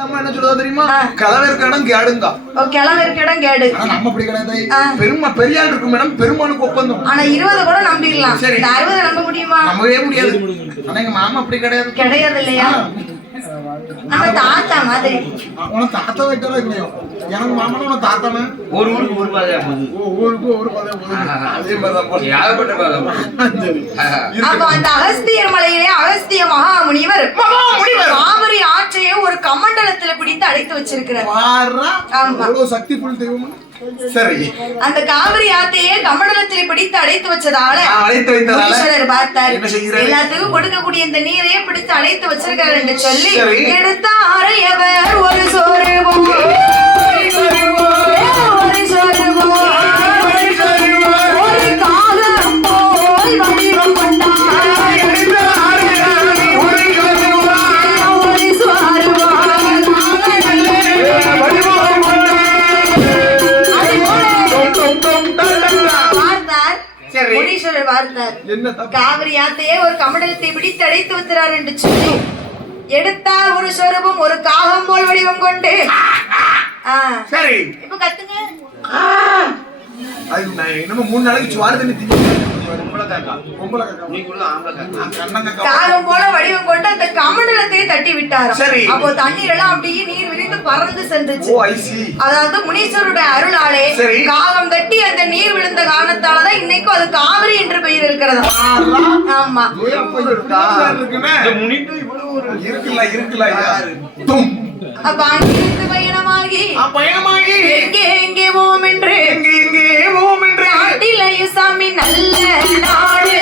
நம்ம என்ன சொல்லுவா தெரியுமா? ஆ. கலவை இருக்க இடம் கேடுங்க. ஓ, கிழமை இருக்க இடம் கேடு. நம்ம அப்படி கிடையாது. பெருமா பெரியாள் இருக்கும் மேடம் பெருமானுக்கு ஒப்பந்தம். ஆனா இருபது கூட நம்பிடலாம். சரி. அறுபது நம்ப முடியுமா? நம்பவே முடியாது. ஆனா எங்க மாமா அப்படி கிடையாது. கிடையாது இல்லையா? நம்ம தாத்தா மாதிரி. உனக்கு தாத்தா வைக்கிறதா இல்லையோ? எனக்கு மாமனும் உனக்கு தாத்தானே? ஒரு ஊருக்கு ஒரு பாதையா போகுது. ஓ, ஊருக்கு ஒரு பதவி போகுது. அதே மாதிரிதான் போல. ஏகப்பட்ட பாதை சரி. அப்ப அந்த அகஸ்தியர் மலையிலே பிடித்து அடைத்து வச்சிருக்கிறார் ஆமா. தெய்வம் சரி அந்த காவிரி ஆத்தையே கமண்டலத்தில் பிடித்து அடைத்து வச்சதால அடைத்து வைத்ததால பார்த்தார்? எல்லாத்துக்கும் கொடுக்கக்கூடிய இந்த நீரையே பிடித்து அடைத்து வச்சிருக்காரு என்று சொல்லி. எடுத்த அறையவர் ஒரு சோறுவோம் முனீஸ்வரர் தப்பு? காவிரி ஆத்தையே ஒரு கமண்டலத்தை பிடித்து அடைத்து வைத்தார் என்று சொல்லி எடுத்தார் ஒரு சொரூபம் ஒரு காகம் போல் வடிவம் கொண்டு. சரி. இப்ப கத்துங்க. அது நான் என்னமோ மூணு நாளைக்கு சுவார தண்ணி திங்க பொம்பளை காக்கா பொம்பளை காக்கா. நீ கூட ஆம்பளை காக்கா அண்ணன் காக்கா. காகம் போல வடிவம் கொண்டு அந்த கமண்டலத்தை தட்டி விட்டாராம். சரி. அப்போ தண்ணீர் எல்லாம் அப்படியே நீர் விரிந்து பறந்து சென்றுச்சு. ஓ ஐ சி அதாவது முனீஸ்வருடைய அருளாலே சரி. காகம் தட்டி அந்த நீர் விழுந்த காரணத்தாலதான் இன்னைக்கும் அது காவிரி என்று பெயர் இருக்கிறதா? ஆமா. இருக்குல்ல இருக்குல்ல தும். அப்ப அங்கிருந்து பயணமாகி ஆ, பயணமாகி. எங்கே எங்கே போம் நல்ல நாடு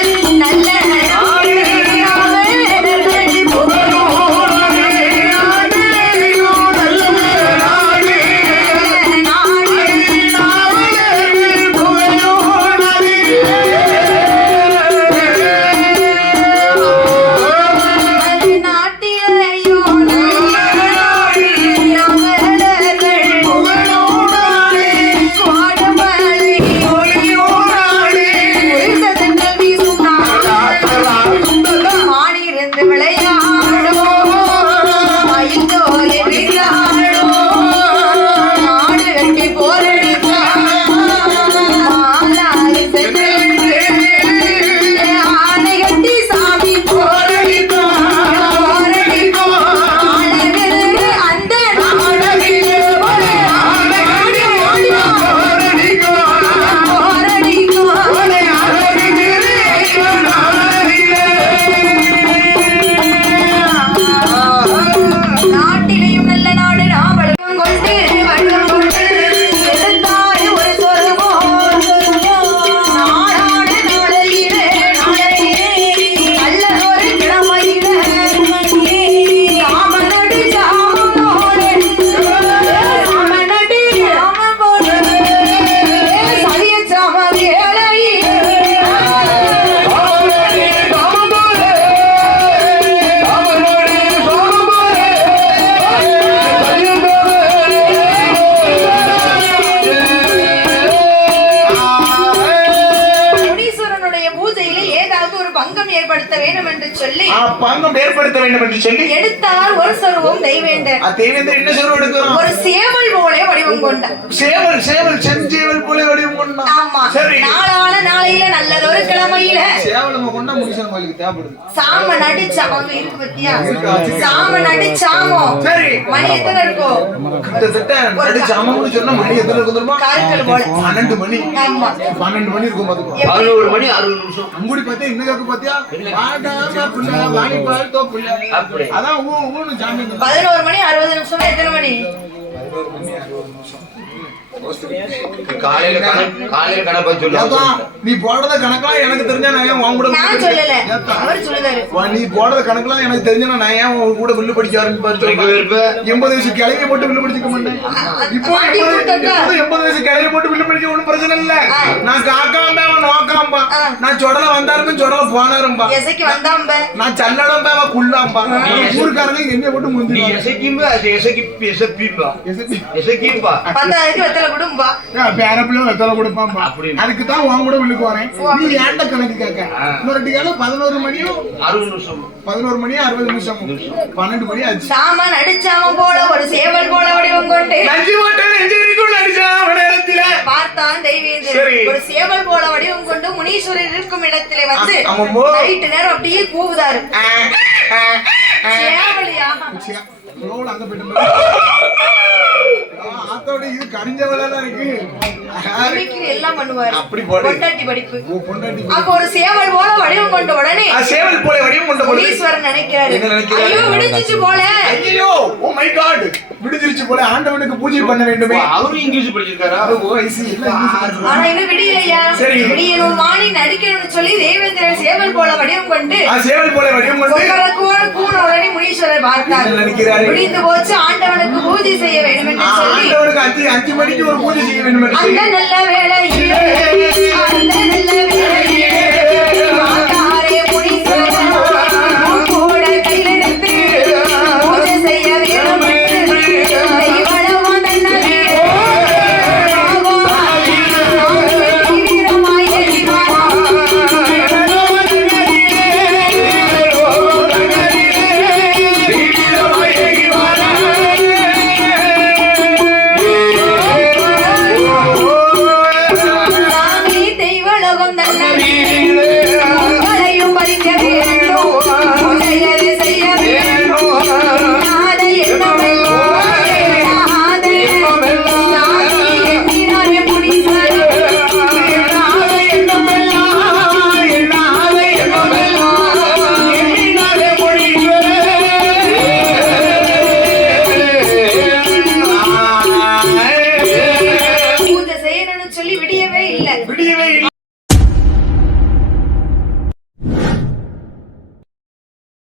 சொல்லி ஆ, பங்கம் ஏற்படுத்த வேண்டும் என்று சொல்லி எடுத்தார் ஒரு சொருவம் தெய்வேந்தர். ஆ, தேவேந்திரன் என்ன சொல்ல எடுக்கிறோம்? ஒரு சேவல் போலே வடிவம் கொண்டார் சேவல் சேவல் செஞ்சேவல் போல வடிவம் கொண்டான் ஆமா. சரி. நாளான நாளையில நல்லதொரு கிழமையில. சேவலுங்க கொண்டா முனிசன் கோயிலுக்கு தேவைப்படுது. சாம நடிச்சா அவங்க இருக்கு பத்தியா. சாம நடிச்சாமோ சரி. மணி எத்தனை இருக்கும் கிட்டத்தட்ட நடிச்சு அம்மான்னு சொன்னா மணி எத்தனை இருக்கும் தெரியுமா? கார்கள் போல. பன்னெண்டு மணி. ஆமா. பன்னெண்டு மணி இருக்கும் பாத்துக்கோ? பதினோரு மணி அறுபது நிமிஷம். அங்குடி பாத்தியா? இன்னும் கேக்கு தோப்புள்ள அப்படி. அதான் ஊ ஊன்னு சாமி பதினோரு மணி அறுபது நிமிஷம். காலையில கணக்கு காலையில நீ போடுறத கணக்கெல்லாம் எனக்கு தெரிஞ்சா நான் ஏன் உன் கூட நீ போடுறத கணக்கெல்லாம் எனக்கு தெரிஞ்சா நான் ஏன் உன் கூட வில்லு படிக்க ஆரம்பிப்பாரு. எண்பது வயசு கிளவிய போட்டு வில்லு படிச்சுக்க மாட்டேன். இப்போ எண்பது வயசு கிளவிய போட்டு வில்லு படிக்க ஒண்ணும் பிரச்சனை இல்ல. நான் காக்காம்பா அவன் நோக்காம்பா. நான் சொடல வந்தாருன்னு சொடல போனாரும்பா. நான் சல்லடம்பா அவன் குள்ளாம்பா. ஊருக்காரங்க என்னைய போட்டு நீ முந்தி எசைக்கும்பா அது எசைக்கு எசப்பிப்பா. எசைக்கிப்பா பத்தாயிரத்தி குடும்பா பேரப்பிள்ள வெத்தலை கொடுப்பாம்பா அப்படி. அதுக்கு தான் உன் கூட வரேன். நீ ஏன்ட கணக்கு கேட்க. இன்னொரு பதினோரு மணியும் அறுபது நிமிஷம் பதினோரு மணி அறுபது நிமிஷம். பன்னெண்டு மணி ஆச்சு. சாம நடிச்சாம போல ஒரு நஞ்சு மட்டும் நெஞ்சரிக்குள் அடிச்சான் நேரத்தில பார்த்தான் தெய்வேந்திரன் சரி. ஒரு சேவல் போல வடிவம் கொண்டு முனீஸ்வரர் இருக்கும் இடத்திலே வந்து. நைட்டு நேரம் அப்படியே கூவுதாரு. சேவலியா? ரோல் அங்க போயிட்டு ஆத்தோட இது கரிஞ்சவளா இருக்கு. யாரு? மிமிக்ரி எல்லாம் பண்ணுவாரு. அப்படி போடு. பொண்டாட்டி படிப்பு. ஓ, பொண்டாட்டி அப்ப ஒரு சேவல் போல வடிவம் கொண்ட உடனே ஆ, சேவல் போல வடிவம் கொண்ட பொழுது முனீஸ்வரன் நினைக்கிறாரு. என்ன நினைக்கிறாரு? ஐயோ விடுஞ்சிச்சு போல. ஐயோ ஓ மை காட் விடுதிருச்சு போல. ஆண்டவனுக்கு பூஜை பண்ண வேண்டுமே. அவரும் இங்கிலீஷ் படிச்சிருக்காரா? ஓ ஐசி எல்லாம் இங்கிலீஷ் ஆனா இன்னும் விடியலையா? சரி. விடியணும் மாணி நடிக்கணும்னு சொல்லி தேவேந்திரன் சேவல் போல வடிவம் கொண்டு ஆ, சேவல் போல வடிவம் கொண்டு உடனே முனீஸ்வரர் பார்த்தார்? விடிந்து போச்சு ஆண்டவனுக்கு பூஜை செய்ய வேண்டும் என்று சொல்லி அஞ்சு மணிக்கு ஒரு பூஜை செய்ய வேண்டும் நல்ல வேலையிலே